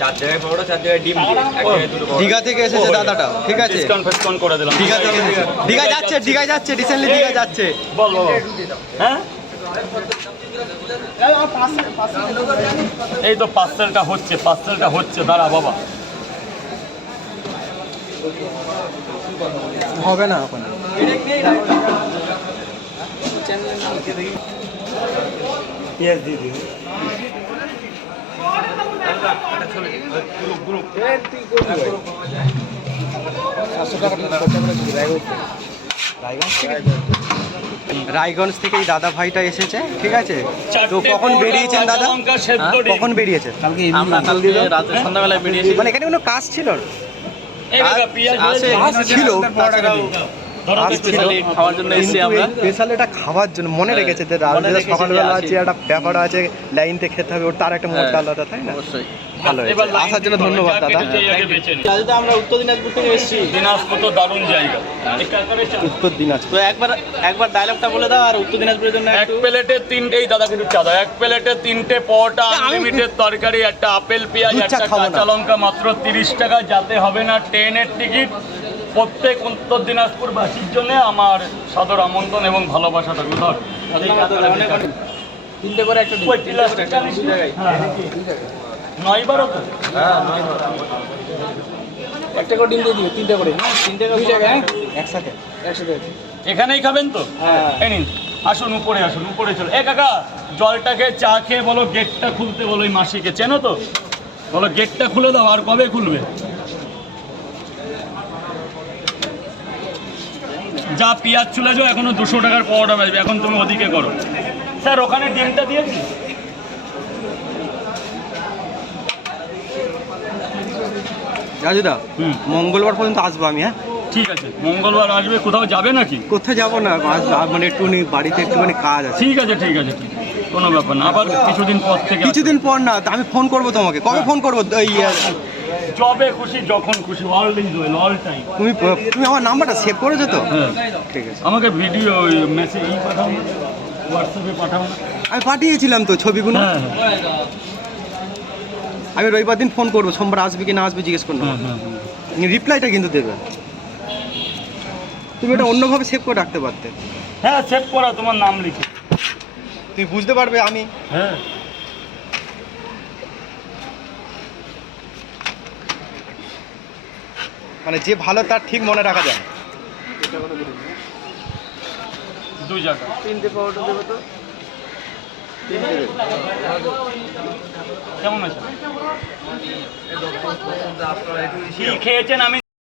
চার জায়গায় পরোটা, চার জায়গায় ডিম দিয়ে, এক জায়গায় দুটো পরোটা। দীঘা থেকে এসেছে দাদাটা, ঠিক আছে? ডিসকাউন্ট করে দিলাম। দীঘা থেকে দীঘা যাচ্ছে রিসেন্টলি দীঘা যাচ্ছে। বল হ্যাঁ, এই তো পার্সেলটা হচ্ছে দাঁড়া বাবা। হবে না ওখানে। পেঁয়াজ দিয়ে দিন। রায়গঞ্জ থেকে এই দাদা ভাইটা এসেছে, ঠিক আছে? তো কখন বেরিয়েছেন দাদা? কখন বেরিয়েছে? আমরা কালকে রাতে সন্ধ্যাবেলায় বেরিয়েছি। মানে এখানে কোনো কাজ ছিল না? ছিল ছিল খাওয়ার জন্য এসেছি আমরা। স্পেশাল এটা খাওয়ার জন্য মনে রেখেছে যে রাজনীতি সকালবেলা আছে একটা ব্যাপার আছে, লাইনতে খেতে হবে, ওর তার একটা মোটা আলাদা, তাই না? অবশ্যই ভালো হয়েছে, আসার জন্য ধন্যবাদ দাদা। কালকে আমরা উত্তর দিনাজপুর থেকে এসেছি। দিনাজপুর তো দারুণ জায়গা। উত্তর দিনাজপুর। তো একবার ডায়লগটা বলে দাও আর উত্তর দিনাজপুরের জন্য এক প্লেটে তিনটেই দাদা কিন্তু চা দাও। এক প্লেটে তিনটে পরোটা, আনলিমিটেড তরকারি, একটা আপেল পেঁয়াজ, একটা কাঁচা লঙ্কা, মাত্র 30 টাকা। যাতে হবে না ট্রেনের টিকিট। প্রত্যেক উত্তর দিনাজপুরবাসীর জন্য আমার সাদর আমন্ত্রণ এবং ভালোবাসা থাকবে। ধর তিনটে করে একটা নয়বারও তো একটা করে ডিম দিয়ে দিও, তিনটে করে। তিনটে করে একসাথে এখানেই খাবেন তো? এই নিন, আসুন উপরে, আসুন উপরে চলো। এ কাকা, জলটাকে চা খেয়ে বলো গেটটা খুলতে বলো। এই মাসিকে চেনো তো? বলো গেটটা খুলে দাও। আর কবে খুলবে? যা পেঁয়াজ চলে যাও, এখনো 200 টাকার পাওয়াটা বাজবে। এখন তুমি ওদিকে করো। স্যার ওখানে ডিমটা দিয়েছি। রাজুদা, মঙ্গলবার পর্যন্ত আসবো আমি, হ্যাঁ? ঠিক আছে, মঙ্গলবার আসবে। কোথাও যাবে নাকি? কোথায় যাবো না, মানে একটুখানি বাড়িতে একটুখানি কাজ আছে। ঠিক আছে, কোনো ব্যাপার না। আবার কিছুদিন পর থেকে কিছুদিন পর না, আমি ফোন করবো তোমাকে। কবে ফোন করবো? যবে খুশি, যখন খুশি, অলওয়েজ ওয়েল, অল টাইম। তুমি আমার নাম্বারটা সেভ করেছো তো? হ্যাঁ, ঠিক আছে। আমাকে ভিডিও মেসেজ পাঠাও না, হোয়াটসঅ্যাপে পাঠাও না। আমি পাঠিয়েছিলাম তো ছবিগুলো। হ্যাঁ, আমি রবিবার দিন ফোন করবো, সোমবার আসবে কি না আসবে জিজ্ঞেস করবো। রিপ্লাইটা কিন্তু দেবে। তুমি এটা অন্যভাবে সেভ করে রাখতে পারতে। হ্যাঁ, সেভ করা তোমার নাম লিখে। তুমি বুঝতে পারবে আমি। হ্যাঁ, মানে যে ভালো তার ঠিক মনে রাখা যায়। 2 জায়গা তিনটে পাউডার দেবো তো। কেমন আছে? কি খেয়েছেন? আমি